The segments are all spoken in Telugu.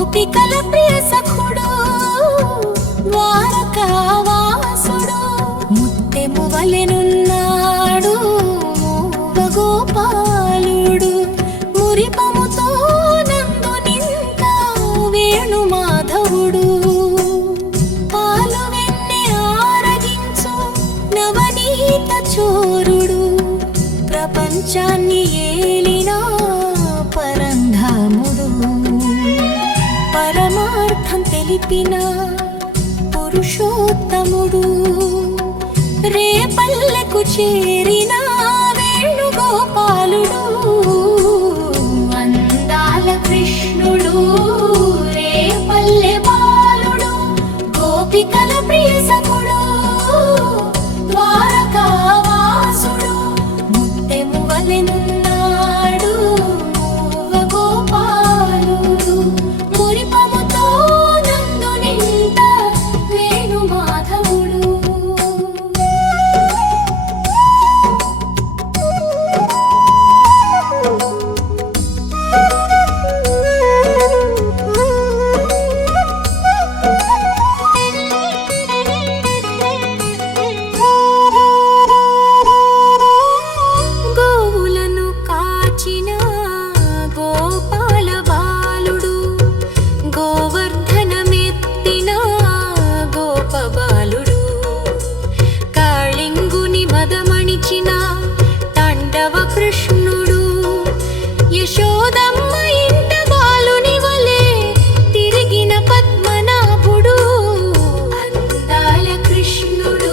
గోపికల ప్రియ సఖుడు ద్వారకావాసుడు ముత్తెము వలెనున్నాడు గోపాలుడు మురిపముతో నందు నింత వేణు మాధవుడు పాలు వెన్నె ఆరగించు నవనీత చోరుడు ప్రపంచాన్ని ఏలిన పరంధాముడు పరమార్థం తెలిపిన పురుషోత్తముడు రేపల్లెకు చేరిన వేణుగోపాలుడు అందాల కృష్ణుడు రేపల్లె బాలుడు గోపికల ప్రియ సఖుడు ద్వారకావాసుడు ముత్తెము వలెనున్నాడు గోపాలుడు మురిపముతో నందు నింత వేణు మాధవుడు గోవులను కాచిన గోపాల బాలుడు గోవర్ధనమెత్తిన గోపబాలుడు కాళింగుని మదమణిచిన తాండవ కృష్ణుడు యశోదమ్మ ఇంట బాలుని వలె తిరిగిన పద్మనాభుడు అందాల కృష్ణుడు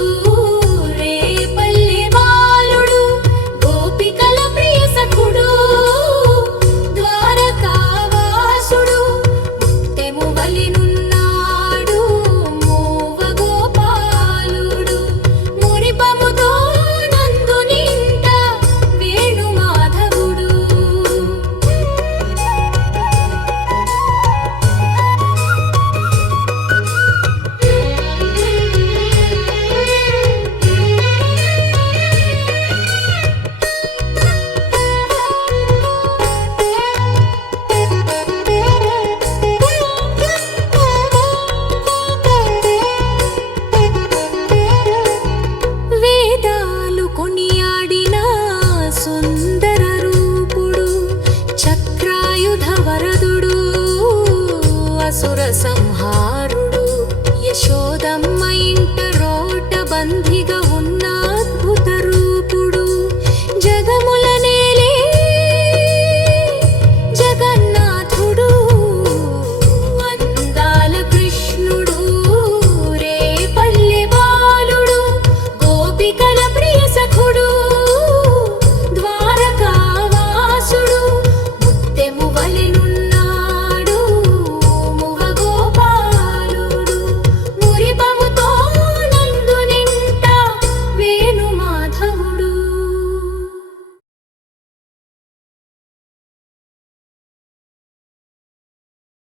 రేపల్లె బాలుడు గోపికల ప్రియ సఖుడు ద్వారకావాసుడు ముత్తెము వలెనున్నాడు మూవ గోపాలుడు మురిపముతో నందు నింట వేణు మాధవుడు వేదాలు కొనియాడిన సుందర రూపుడు చక్రాయుధ వరదుడు అసుర సంహారుడు